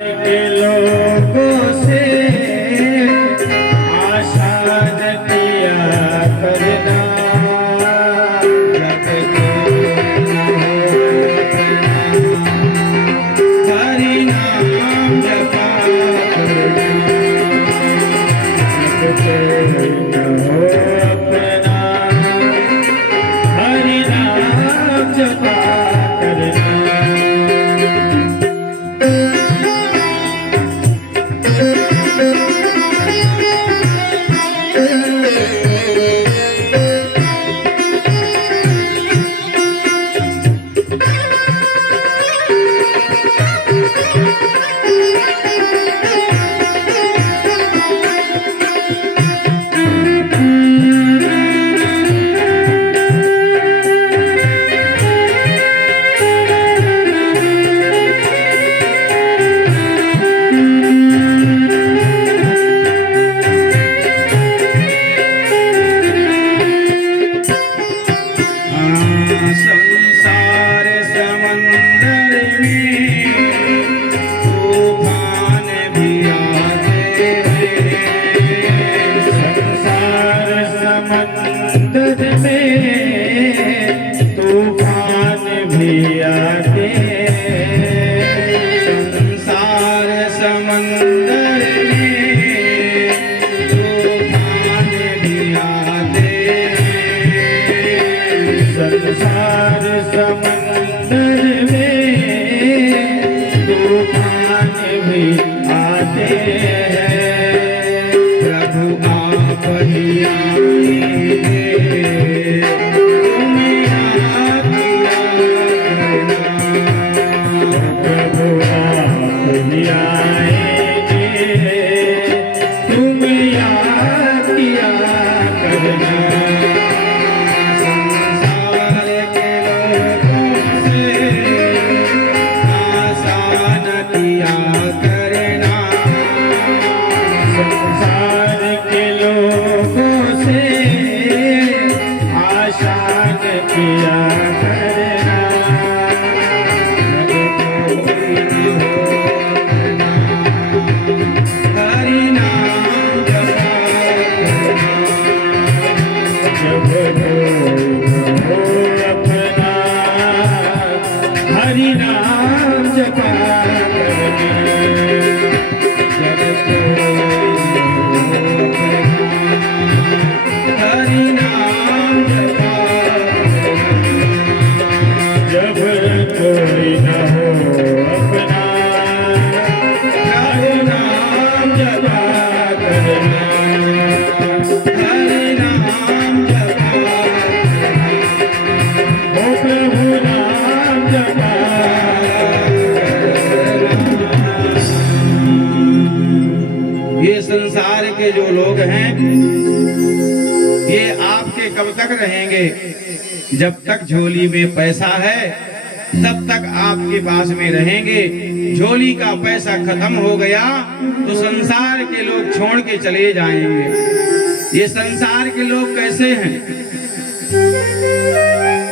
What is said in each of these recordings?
के लोगों से आशा न किया करना, जब हरि नाम जपा करना, जब हो अपना हरि नाम जपा करना। संसार समंदर में तूफान भी आते हैं, संसार समंदर में तूफान भी आते हैं, संसार समंदर में तूफान भी आते हैं, संसार समंदर में तूफान भी आते हैं, प्रभु आप ही आइए, तुम्हें याद किया करना, प्रभु आप ही आएंगे, तुम्हें याद किया करना। संसार के लोगों से आशा न किया करना, हरि नाम जपा करना, जब हो अपना हरि नाम जपा करना, हरि नाम जपा करना, जब कोई न हो अपना हरि नाम जपा करना, हरि नाम जपा करना, ओ प्रभु नाम जपा करना। ये संसार के जो लोग हैं ये आपके कब तक रहेंगे? जब तक झोली में पैसा है तब तक आपके पास में रहेंगे। झोली का पैसा खत्म हो गया तो संसार के लोग छोड़ के चले जाएंगे। ये संसार के लोग कैसे हैं?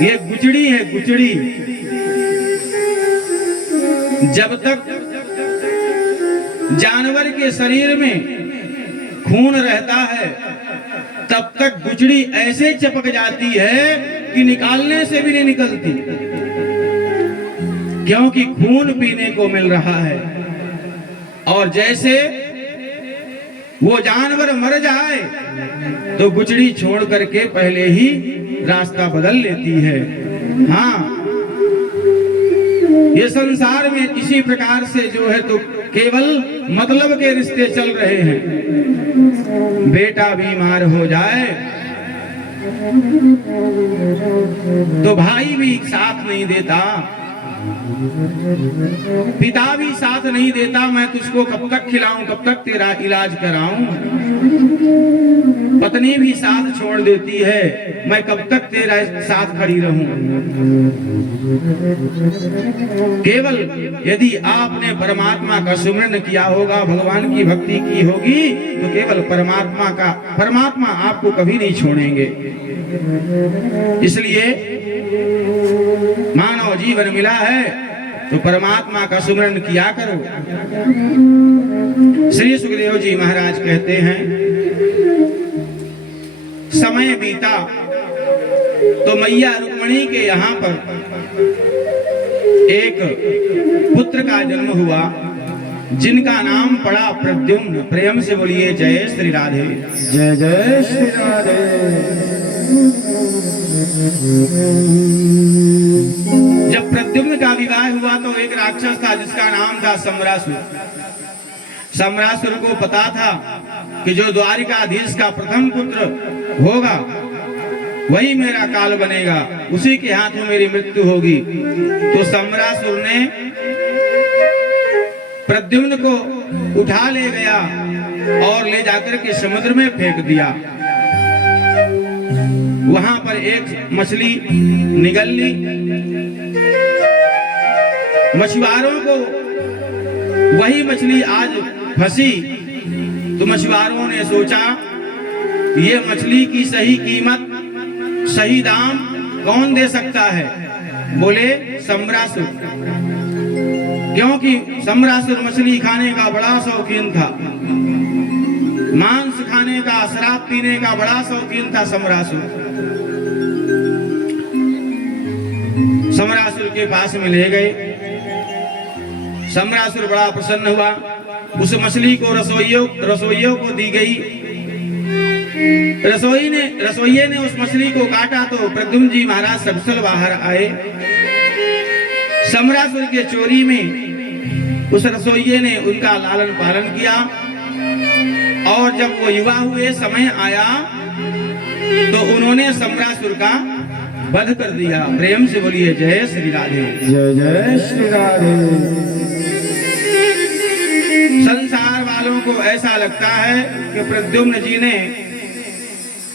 ये गुचड़ी है, गुचड़ी। जब तक जानवर के शरीर में खून रहता है तब तक गुचड़ी ऐसे चपक जाती है कि निकालने से भी नहीं निकलती, क्योंकि खून पीने को मिल रहा है। और जैसे वो जानवर मर जाए तो गुचड़ी छोड़ करके पहले ही रास्ता बदल लेती है। हाँ, ये संसार में इसी प्रकार से जो है तो केवल मतलब के रिश्ते चल रहे हैं। बेटा बीमार हो जाए तो भाई भी साथ नहीं देता, पिता भी साथ नहीं देता, मैं तुझको कब तक खिलाऊं, कब तक तेरा इलाज कराऊं। पत्नी भी साथ छोड़ देती है, मैं कब तक तेरा साथ खड़ी रहूं। केवल यदि आपने परमात्मा का सुमिरन किया होगा, भगवान की भक्ति की होगी तो केवल परमात्मा आपको कभी नहीं छोड़ेंगे। इसलिए मानव जीवन मिला है तो परमात्मा का सुमरन किया करो। श्री सुखदेव जी महाराज कहते हैं, समय बीता तो मैया रुक्मिणी के यहाँ पर एक पुत्र का जन्म हुआ, जिनका नाम पड़ा प्रद्युम्न। प्रेम से बोलिए जय श्री राधे। जय जय श्री राधे। जब प्रद्युम्न का विवाह हुआ तो एक राक्षस था जिसका नाम था सम्रासुर। सम्रासुर को पता था कि जो द्वारिकाधीश का प्रथम पुत्र होगा वही मेरा काल बनेगा, उसी के हाथों मेरी मृत्यु होगी। तो सम्रासुर ने प्रद्युम्न को उठा ले गया और ले जाकर के समुद्र में फेंक दिया। वहां पर एक मछली निगल ली। मछुआरों को वही मछली आज फंसी तो मछुआरों ने सोचा ये मछली की सही कीमत, सही दाम कौन दे सकता है? बोले सम्रासुर, क्योंकि सम्रासुर मछली खाने का बड़ा शौकीन था, मांस खाने का, शराब पीने का बड़ा शौकीन था सम्रासुर। सम्रासुर के पास में ले गए। सम्रासुर बड़ा प्रसन्न हुआ। उस मछली को रसोइयों को दी गई। रसोइये ने उस मछली को काटा तो प्रद्युम्न जी महाराज सकुशल बाहर आए। सम्रासुर के चोरी में उस रसोइये ने उनका लालन पालन किया और जब वो युवा हुए, समय आया तो उन्होंने सम्रासुर का वध कर दिया। प्रेम से बोलिए जय श्री राधे। जय जय श्री राधे। संसार वालों को ऐसा लगता है कि प्रद्युम्न जी ने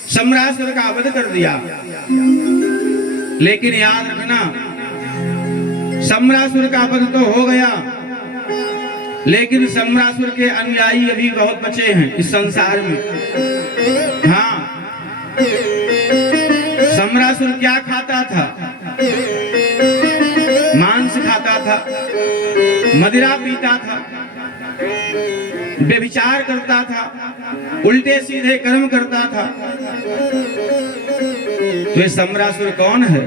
सम्रासुर का वध कर दिया, लेकिन याद रखना सम्रासुर का वध तो हो गया, लेकिन सम्रासुर के अनुयायी अभी बहुत बचे हैं इस संसार में। हाँ, सम्रासुर क्या खाता था? मांस खाता था, मदिरा पीता था, व्यभिचार करता था, उल्टे सीधे कर्म करता था। तो ये सम्रासुर कौन है?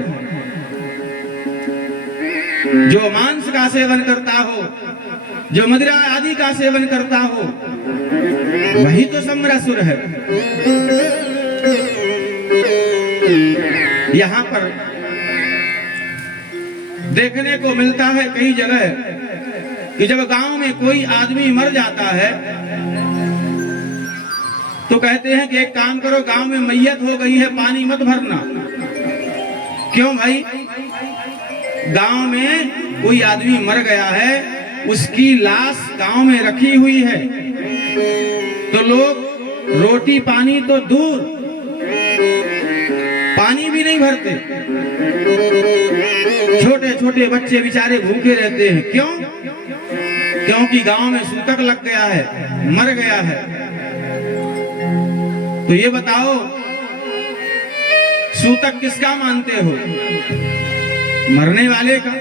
जो मांस का सेवन करता हो, जो मदिरा आदि का सेवन करता हो, वही तो सम्रासुर है। यहाँ पर देखने को मिलता है कई जगह कि जब गांव में कोई आदमी मर जाता है तो कहते हैं कि एक काम करो, गांव में मैयत हो गई है, पानी मत भरना। क्यों भाई? गांव में कोई आदमी मर गया है, उसकी लाश गांव में रखी हुई है, तो लोग रोटी पानी तो दूर, पानी भी नहीं भरते। छोटे छोटे बच्चे बेचारे भूखे रहते हैं। क्यों? क्योंकि गांव में सूतक लग गया है, मर गया है। तो ये बताओ, सूतक किसका मानते हो? मरने वाले का।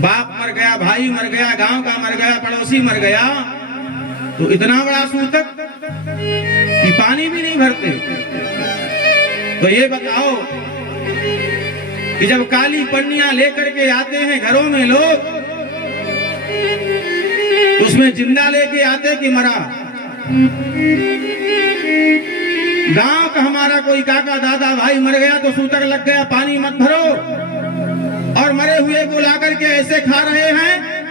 बाप मर गया, भाई मर गया, गांव का मर गया, पड़ोसी मर गया, तो इतना बड़ा सूतक कि पानी भी नहीं भरते। तो ये बताओ कि जब काली पन्नियां लेकर के आते हैं घरों में लोग, तो उसमें जिंदा लेके आते कि मरा? गांव का हमारा कोई काका दादा भाई मर गया तो सूतक लग गया, पानी मत भरो, और मरे हुए को ला करके ऐसे खा रहे हैं।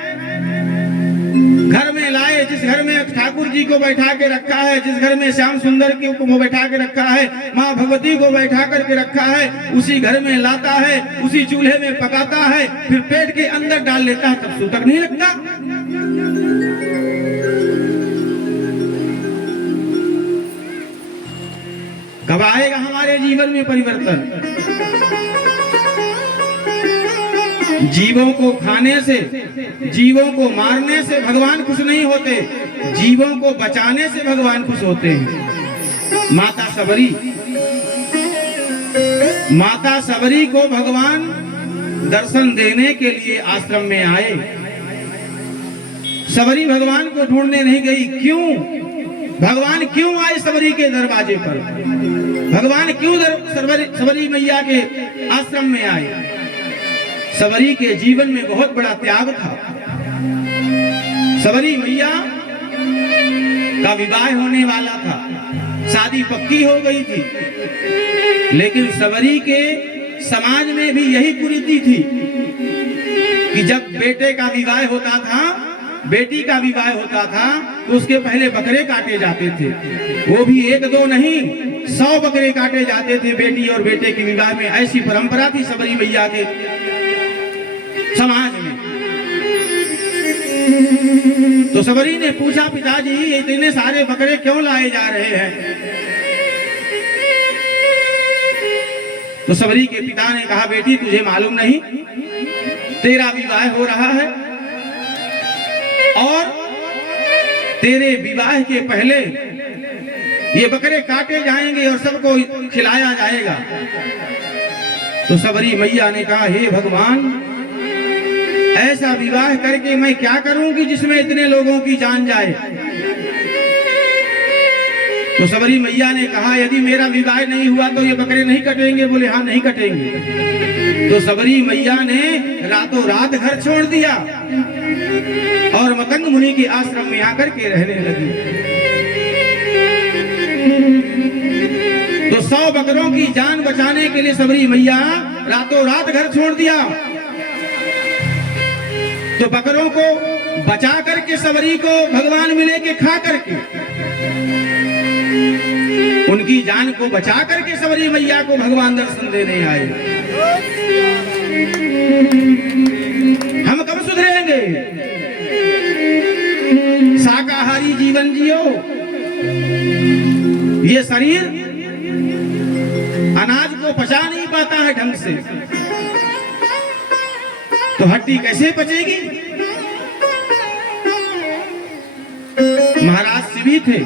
घर में लाए, जिस घर में ठाकुर जी को बैठा के रखा है, जिस घर में श्याम सुंदर को बैठा के रखा है, माँ भगवती को बैठा करके रखा है, उसी घर में लाता है, उसी चूल्हे में पकाता है, फिर पेट के अंदर डाल लेता है, तब सूतक नहीं लगता। कब आएगा हमारे जीवन में परिवर्तन? जीवों को खाने से, जीवों को मारने से भगवान खुश नहीं होते, जीवों को बचाने से भगवान खुश होते हैं। माता सबरी को भगवान दर्शन देने के लिए आश्रम में आए। सबरी भगवान को ढूंढने नहीं गई। क्यों? भगवान क्यों आए सबरी के दरवाजे पर? भगवान क्यों सबरी मैया के आश्रम में आए? सबरी के जीवन में बहुत बड़ा त्याग था। सबरी मैया का विवाह होने वाला था, शादी पक्की हो गई थी, लेकिन सबरी के समाज में भी यही कुरीति थी कि जब बेटे का विवाह होता था, बेटी का विवाह होता था, तो उसके पहले बकरे काटे जाते थे। वो भी 1-2 नहीं, 100 बकरे काटे जाते थे बेटी और बेटे के विवाह में। ऐसी परंपरा थी सबरी मैया के समाज में। तो सबरी ने पूछा, पिताजी इतने सारे बकरे क्यों लाए जा रहे हैं? तो सबरी के पिता ने कहा, बेटी तुझे मालूम नहीं, तेरा विवाह हो रहा है और तेरे विवाह के पहले ये बकरे काटे जाएंगे और सबको खिलाया जाएगा। तो सबरी मैया ने कहा, हे भगवान, ऐसा विवाह करके मैं क्या करूंगी जिसमें इतने लोगों की जान जाए? तो सबरी मैया ने कहा, यदि मेरा विवाह नहीं हुआ तो ये बकरे नहीं कटेंगे? बोले हाँ, नहीं कटेंगे। तो सबरी मैया ने रातों रात घर छोड़ दिया और मतंग मुनि के आश्रम में आकर के रहने लगी। तो 100 बकरों की जान बचाने के लिए सबरी मैया रातों रात घर छोड़ दिया। तो बकरों को बचा करके सबरी को भगवान मिले के खा करके, उनकी जान को बचा करके सबरी मैया को भगवान दर्शन देने आए। हम कब सुधरेंगे? शाकाहारी जीवन जियो। ये शरीर अनाज को पचा नहीं पाता है ढंग से, तो हड्डी कैसे पचेगी? महाराज शिवी थे।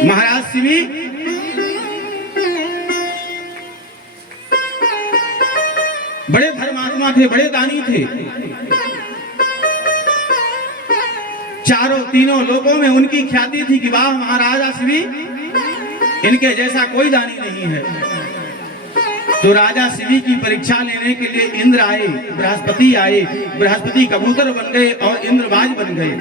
महाराज शिवी बड़े धर्मात्मा थे, बड़े दानी थे। तीनों लोगों में उनकी ख्याति थी कि वाह महाराजा शिवी, इनके जैसा कोई दानी नहीं है। तो राजा शिवी की परीक्षा लेने के लिए इंद्र आए, बृहस्पति आए। बृहस्पति कबूतर बन गए और इंद्रबाज बन गए।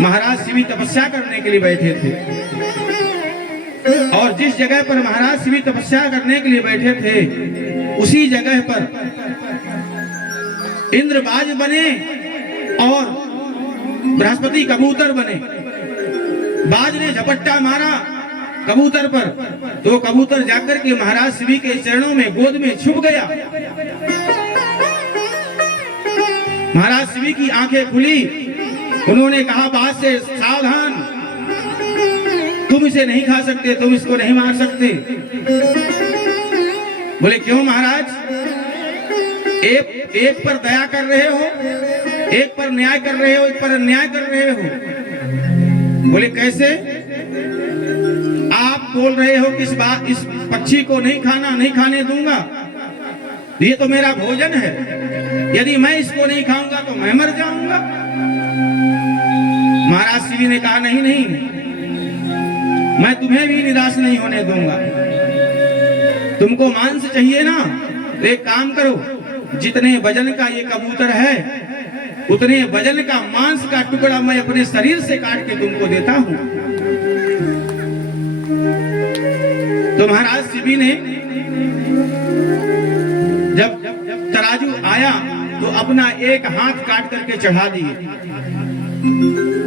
महाराज शिवी तपस्या करने के लिए बैठे थे और जिस जगह पर महाराज शिवी तपस्या करने के लिए बैठे थे, उसी जगह पर इंद्रबाज बने और बृहस्पति कबूतर बने। बाज ने झपट्टा मारा कबूतर पर, तो कबूतर जाकर के महाराज शिवी के चरणों में गोद में छुप गया। महाराज शिवी की आंखें खुली। उन्होंने कहा, बाज से सावधान, तुम इसे नहीं खा सकते, तुम इसको नहीं मार सकते। बोले क्यों महाराज? एक पर दया कर रहे हो, एक पर न्याय कर रहे हो, एक पर अन्याय कर रहे हो। बोले कैसे? आप बोल रहे हो कि इस पक्षी को नहीं खाना, नहीं खाने दूंगा, ये तो मेरा भोजन है, यदि मैं इसको नहीं खाऊंगा तो मैं मर जाऊंगा। महाराज शिवी ने कहा, नहीं नहीं, मैं तुम्हें भी निराश नहीं होने दूंगा। तुमको मांस चाहिए ना, तो एक काम करो, जितने वजन का ये कबूतर है, उतने वजन का मांस का टुकड़ा मैं अपने शरीर से काट के तुमको देता हूं। तो महाराज शिवी ने जब तराजू आया तो अपना एक हाथ काट करके चढ़ा दिए,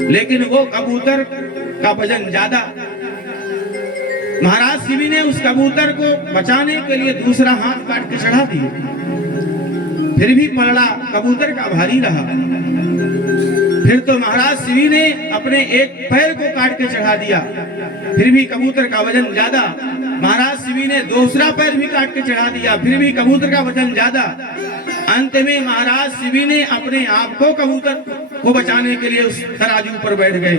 लेकिन वो कबूतर का वजन ज्यादा। महाराज शिवी ने उस कबूतर को बचाने के लिए दूसरा हाथ काट के चढ़ा दिए, फिर भी पलड़ा कबूतर का भारी रहा। फिर तो महाराज शिवी ने अपने एक पैर को काट के चढ़ा दिया, फिर भी कबूतर का वजन ज्यादा। महाराज शिवी ने दूसरा पैर भी काट के चढ़ा दिया, फिर भी कबूतर का वजन ज्यादा। अंत में महाराज शिवी ने अपने आप को कबूतर को बचाने के लिए उस तराजू पर बैठ गए,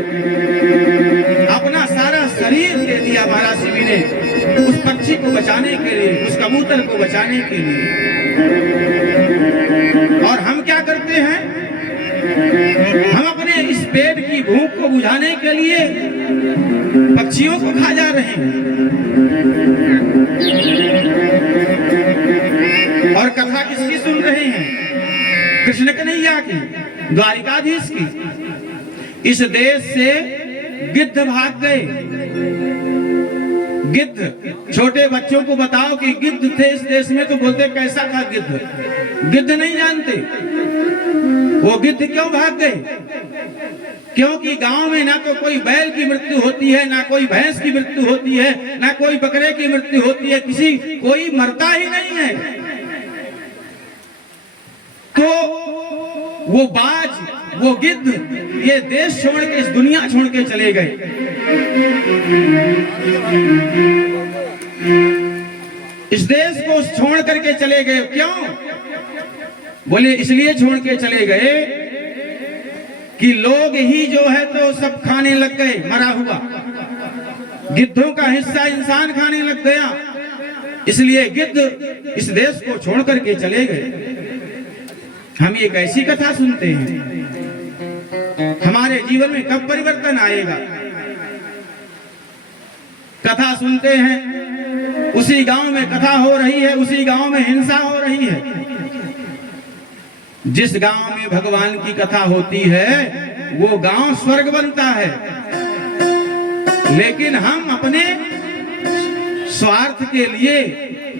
अपना सारा शरीर दे किया महाराज शिवी ने उस पक्षी को बचाने के लिए, उस कबूतर को बचाने के लिए। और हम क्या करते हैं, हम अपने इस पेट की भूख को बुझाने के लिए पक्षियों को खा जा रहे हैं। और कथा किसकी सुन रहे हैं? कृष्ण कन्हैया की, द्वारिकाधीश की। इस देश से गिद्ध भाग गए। गिद्ध, छोटे बच्चों को बताओ कि गिद्ध थे इस देश में तो बोलते कैसा था गिद्ध। गिद्ध नहीं जानते। वो गिद्ध क्यों भाग गए? क्योंकि गांव में ना तो कोई बैल की मृत्यु होती है, ना कोई भैंस की मृत्यु होती है, ना कोई बकरे की मृत्यु होती है, कोई मरता ही नहीं है। तो वो बाज, वो गिद्ध ये देश छोड़ के, इस दुनिया छोड़ के चले गए। इस देश को छोड़ करके चले गए। क्यों? बोले इसलिए छोड़ के चले गए कि लोग ही जो है तो सब खाने लग गए मरा हुआ। गिद्धों का हिस्सा इंसान खाने लग गया, इसलिए गिद्ध इस देश को छोड़ करके चले गए। हम एक ऐसी कथा सुनते हैं, हमारे जीवन में कब परिवर्तन आएगा? कथा सुनते हैं, उसी गांव में कथा हो रही है, उसी गांव में हिंसा हो रही है। जिस गांव में भगवान की कथा होती है वो गांव स्वर्ग बनता है। लेकिन हम अपने स्वार्थ के लिए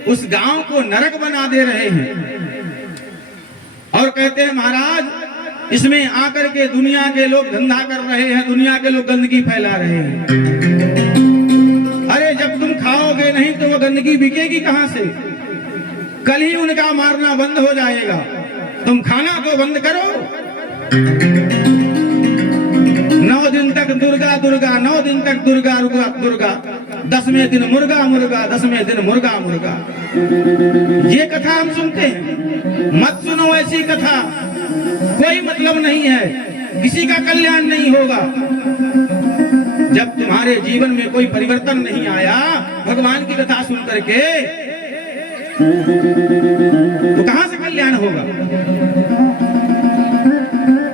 उस गांव को नरक बना दे रहे हैं और कहते हैं महाराज इसमें आकर के दुनिया के लोग धंधा कर रहे हैं, दुनिया के लोग गंदगी फैला रहे हैं। अरे जब तुम खाओगे नहीं तो वो गंदगी बिकेगी कहां से? कल ही उनका मारना बंद हो जाएगा। तुम खाना तो बंद करो। 9 दिन तक दुर्गा दुर्गा, 9 दिन तक दुर्गा दुर्गा दुर्गा, 10वें दिन मुर्गा मुर्गा, 10वें दिन मुर्गा मुर्गा। ये कथा हम सुनते हैं। मत सुनो ऐसी कथा, कोई मतलब नहीं है, किसी का कल्याण नहीं होगा। जब तुम्हारे जीवन में कोई परिवर्तन नहीं आया भगवान की कथा सुन करके, तो कहां से कल्याण होगा?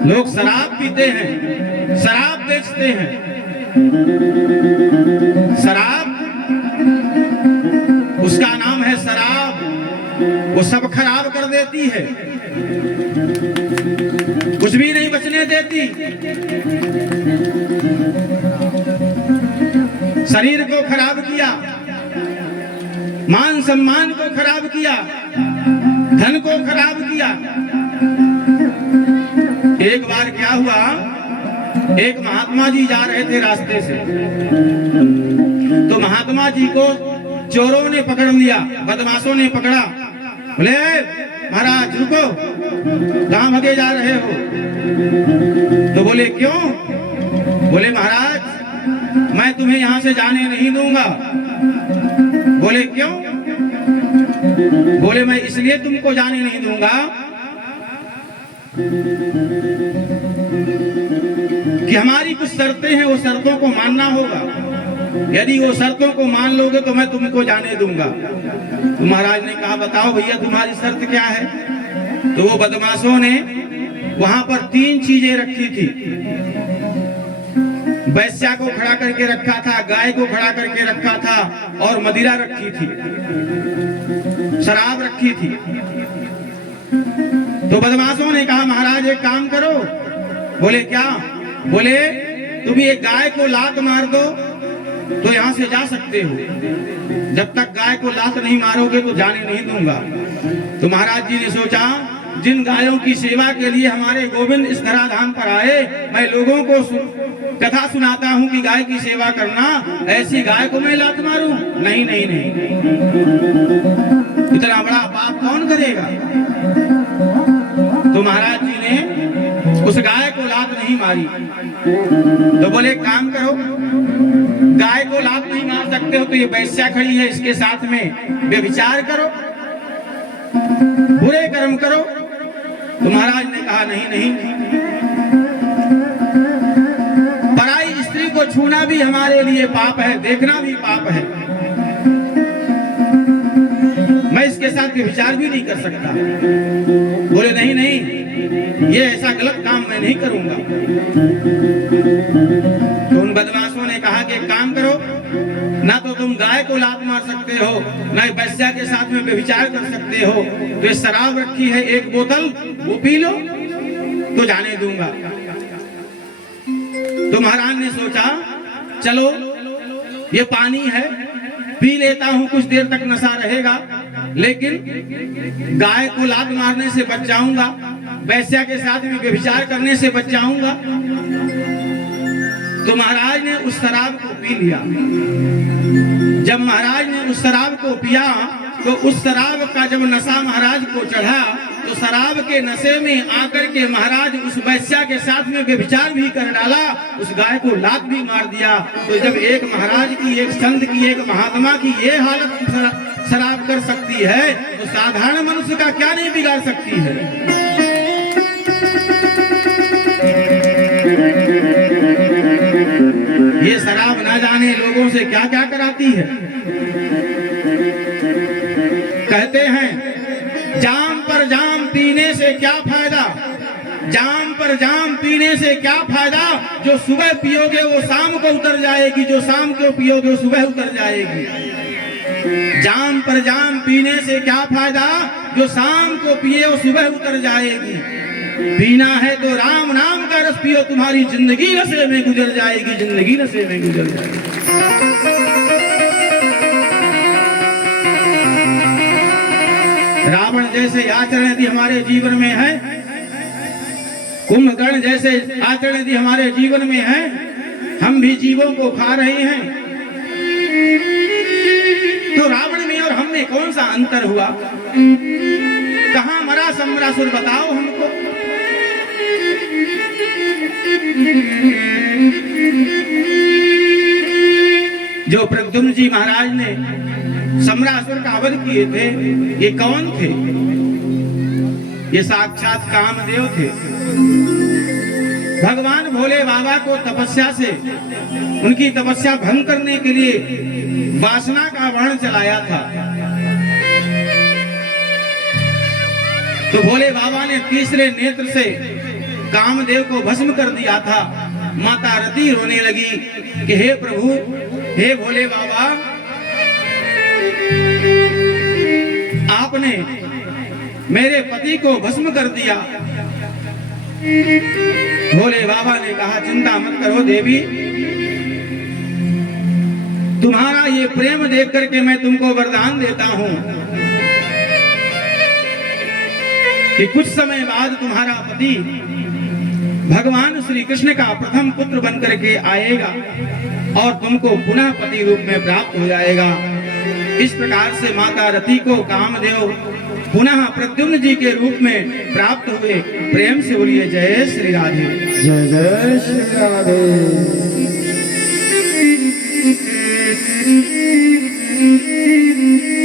लोग शराब पीते हैं, शराब बेचते हैं। शराब, उसका नाम है शराब, वो सब खराब कर देती है, कुछ भी नहीं बचने देती। शरीर को खराब किया, मान सम्मान को खराब किया, धन को खराब किया। एक बार क्या हुआ, एक महात्मा जी जा रहे थे रास्ते से, तो महात्मा जी को चोरों ने पकड़ लिया, बदमाशों ने पकड़ा। बोले महाराज रुको, कहां भागे जा रहे हो? तो बोले क्यों? बोले महाराज मैं तुम्हें यहां से जाने नहीं दूंगा। बोले क्यों? बोले मैं इसलिए तुमको जाने नहीं दूंगा कि हमारी कुछ शर्तें हैं, वो शर्तों को मानना होगा। यदि वो शर्तों को मान लोगे तो मैं तुमको जाने दूंगा। तो महाराज ने कहा बताओ भैया तुम्हारी शर्त क्या है? तो वो बदमाशों ने वहां पर 3 चीजें रखी थी। वैश्या को खड़ा करके रखा था, गाय को खड़ा करके रखा था और मदिरा रखी थी, शराब रखी थी। तो बदमाशों ने कहा महाराज एक काम करो। बोले क्या? बोले तुम ये गाय को लात मार दो तो यहां से जा सकते हो, जब तक गाय को लात नहीं मारोगे तो जाने नहीं दूंगा। तो महाराज जी ने सोचा जिन गायों की सेवा के लिए हमारे गोविंद इस धराधाम पर आए, मैं लोगों को कथा सुनाता हूं कि गाय की सेवा करना, ऐसी गाय को मैं लात मारूं? नहीं नहीं नहीं, इतना बड़ा पाप कौन करेगा? तो महाराज जी ने उस गाय को लात नहीं मारी। तो बोले काम करो, गाय को लात नहीं मार सकते हो तो ये वैश्या खड़ी है इसके साथ में व्यभिचार करो, बुरे कर्म करो। तो महाराज ने कहा नहीं नहीं, पराई स्त्री को छूना भी हमारे लिए पाप है, देखना भी पाप है। मैं इसके साथ विचार भी नहीं कर सकता। बोले नहीं नहीं, ये ऐसा गलत काम मैं नहीं करूंगा। तो उन बदमाशों ने कहा कि एक काम करो, ना तो तुम गाय को लात मार सकते हो, ना वैश्या के साथ में व्यभिचार कर सकते हो, तो ये शराब रखी है एक बोतल, वो पी लो तो जाने दूंगा। तो महाराज ने सोचा चलो ये पानी है, पी लेता हूं, कुछ देर तक नशा रहेगा, लेकिन गाय को लात मारने से बच जाऊंगा, वैश्या के साथ में व्यभिचार करने से बच जाऊंगा। तो महाराज ने उस शराब को पी लिया। जब महाराज ने उस शराब को पिया तो उस शराब का जब नशा महाराज को चढ़ा तो शराब के नशे में आकर के महाराज उस वैश्या के साथ में व्यभिचार भी कर डाला, उस गाय को लात भी मार दिया। तो जब एक महाराज की, एक संत की, एक महात्मा की ये हालत शराब कर सकती है तो साधारण मनुष्य का क्या नहीं बिगाड़ सकती है। ये शराब ना जाने लोगों से क्या क्या कराती है। कहते हैं जाम पर जाम पीने से क्या फायदा, जाम पर जाम पीने से क्या फायदा, जो सुबह पियोगे वो शाम को उतर जाएगी, जो शाम को पियोगे वो सुबह उतर जाएगी। जाम पर जाम पीने से क्या फायदा, जो शाम को पिए वो सुबह उतर जाएगी। पीना है तो राम नाम का रस पियो, तुम्हारी जिंदगी नशे में गुजर जाएगी, जिंदगी नशे में गुजर जाएगी। रावण जैसे आचरण यदि हमारे जीवन में है, कुंभकर्ण जैसे आचरण यदि हमारे जीवन में है, हम भी जीवों को खा रहे हैं, तो रावण में और हम में कौन सा अंतर हुआ? कहां मरा सम्रासुर, बताओ हमको। जो प्रद्युम्न जी महाराज ने सम्रासुर का वध किए थे, ये कौन थे? ये साक्षात कामदेव थे। भगवान भोले बाबा को तपस्या से, उनकी तपस्या भंग करने के लिए वासना का बाण चलाया था। तो भोले बाबा ने तीसरे नेत्र से कामदेव को भस्म कर दिया था। माता रति रोने लगी कि हे प्रभु, हे भोले बाबा, आपने मेरे पति को भस्म कर दिया। भोले बाबा ने कहा चिंता मत करो देवी, तुम्हारा ये प्रेम देख करके मैं तुमको वरदान देता हूं कि कुछ समय बाद तुम्हारा पति भगवान श्री कृष्ण का प्रथम पुत्र बनकर के आएगा और तुमको पुनः पति रूप में प्राप्त हो जाएगा। इस प्रकार से माता रति को कामदेव पुनः प्रद्युम्न जी के रूप में प्राप्त हुए। प्रेम से बोलिए जय श्री राधे, जय जय श्री राधे।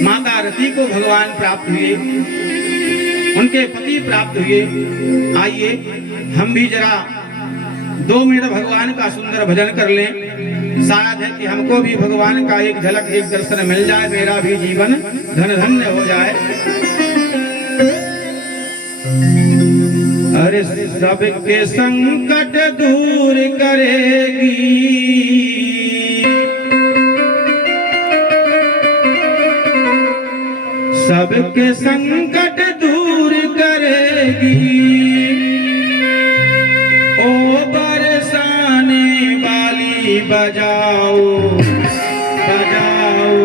माता रति को भगवान प्राप्त हुए, उनके पति प्राप्त हुए। आइए हम भी जरा 2 मिनट भगवान का सुंदर भजन कर लें। शायद है कि हमको भी भगवान का एक झलक, एक दर्शन मिल जाए, मेरा भी जीवन धन धन्य हो जाए। अरे सबके संकट दूर करेगी, सबके संकट दूर करेगी, ओ बरसाने वाली बजाओ बजाओ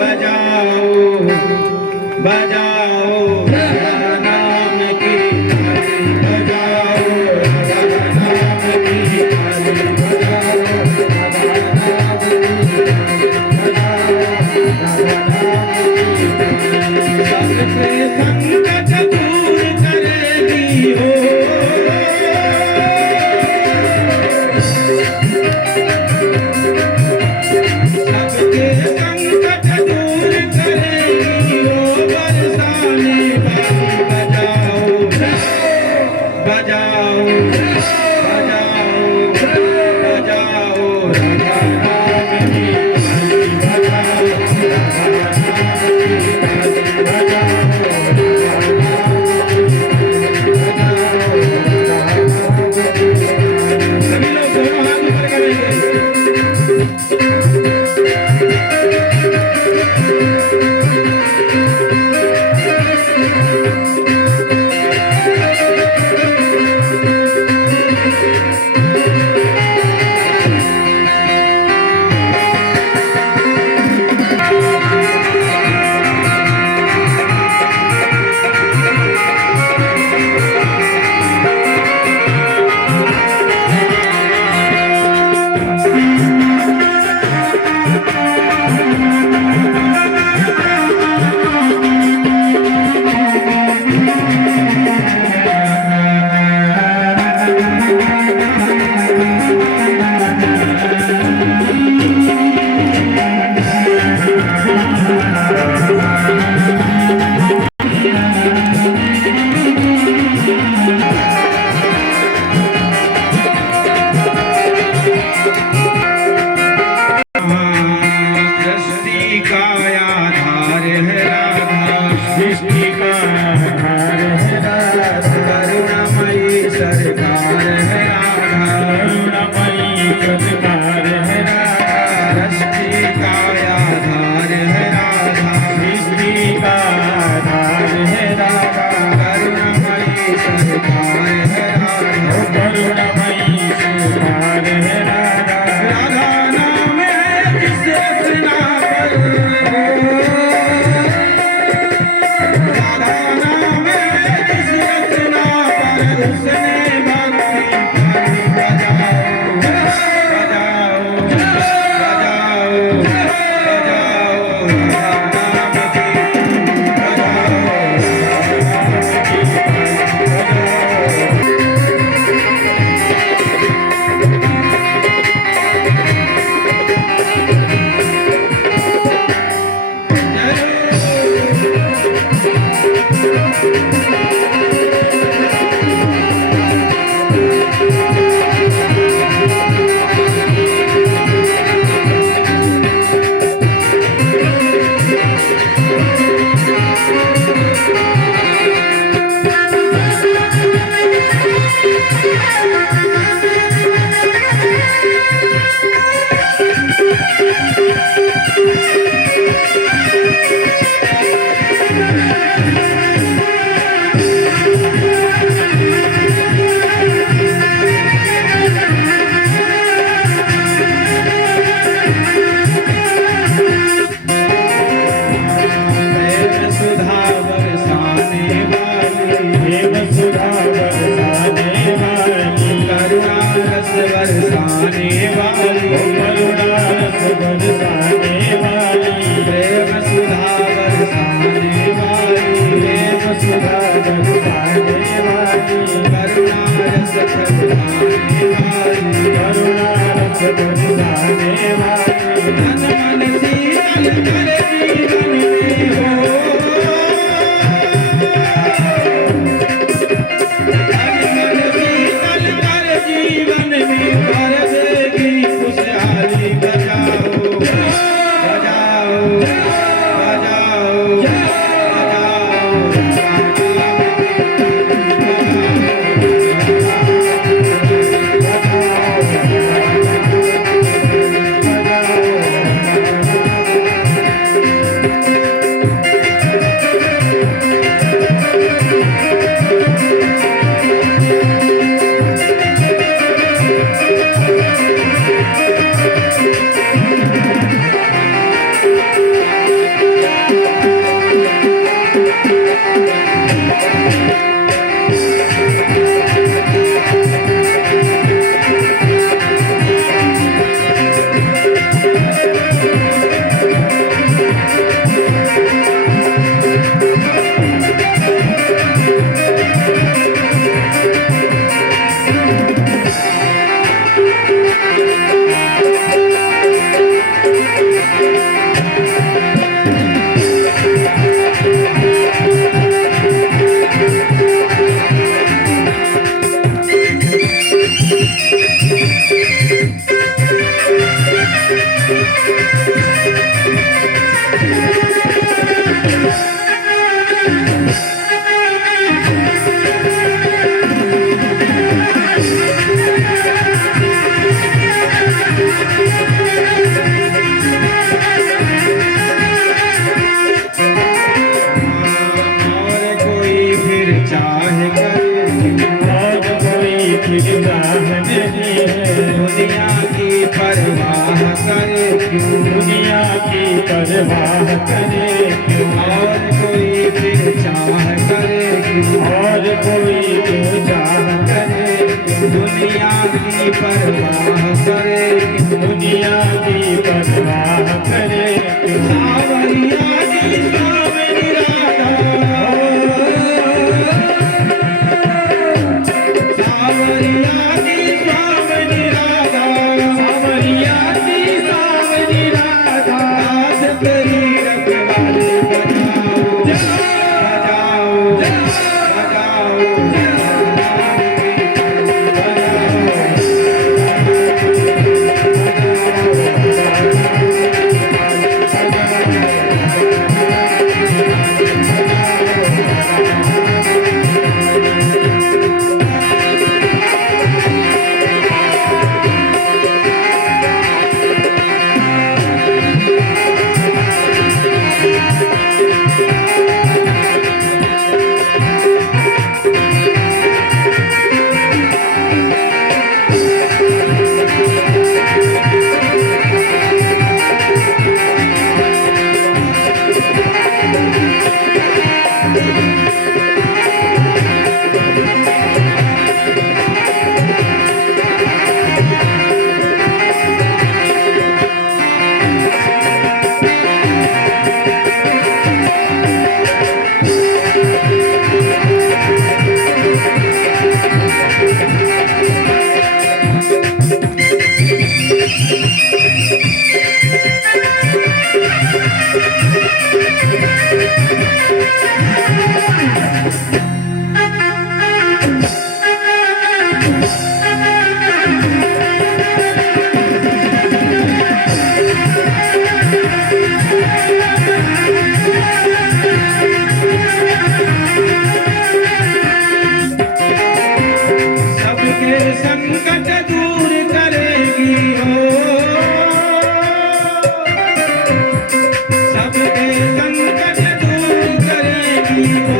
बजाओ बजाओ नाम की, बजाओ नाम की, सबके संकट दूर करेगी हो। सबके संकट दूर करेगी हो, बरसाने वाली बजाओ बजाओ बजाओ बजाओ सृष्टि का आधार है राधा, करुणामयी सरकार है राधा, करुणामयी सरकार है राधा, सृष्टि का आधार है राधा, सृष्टि का आधार है राधा, करुणामयी सरकार है राधा, करुणामयी सरकार है राधा। राधा नाम है जिस रचना पर, राधा नाम है जिस रचना पर, उसने भक्ति पानी बजाओ बजाओ बजाओ बजाओ, राधा नाम की प्रेम सुधा बरसाने वाली, प्रेम सुधा बरसाने वाली, करुणा रस बरसाने वाली, करुणा रस बरसाने वाली, प्रेम सुधा बरसाने वाली, प्रेम सुधा बरसाने वाली, करुणा रस बरसाने वाली, करुणा रस बरसाने वाली, मन मन शीतल कर जीवन में हो, मन मन शीतल कर जीवन में भर देगी खुशहाली, बजाओ बजाओ बजाओ और कोई फिर चाह कर और कोई फिर राह नहीं है, दुनिया की परवाह करे क्यों, दुनिया की परवाह करे क्यों, और कोई फिर चाह करे क्यों, और कोई तो चाह करे क्यों, दुनिया की परवाह करे क्यों, दुनिया की परवाह करे क्यों, सावरिया की सावरी राधा, सावरिया की सावरी राधा, सावरिया की सावरी राधा, दास तेरी रखवाली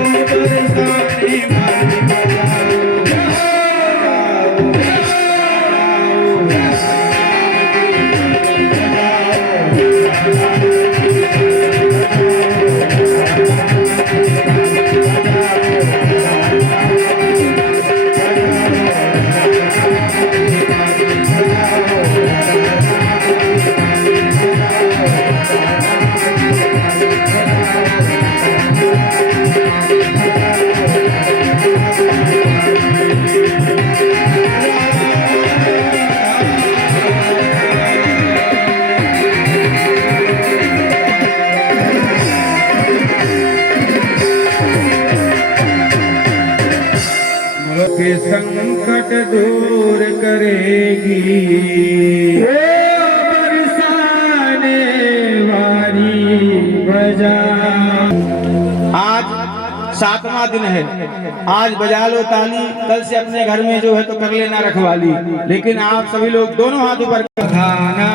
बरसाने वाली के संकट दूर करेगी बरसाने वाली बजा। आज 7वां दिन है, आज बजा लो ताली, कल से अपने घर में जो है तो कर लेना रखवाली। लेकिन आप सभी लोग दोनों हाथ ऊपर खाना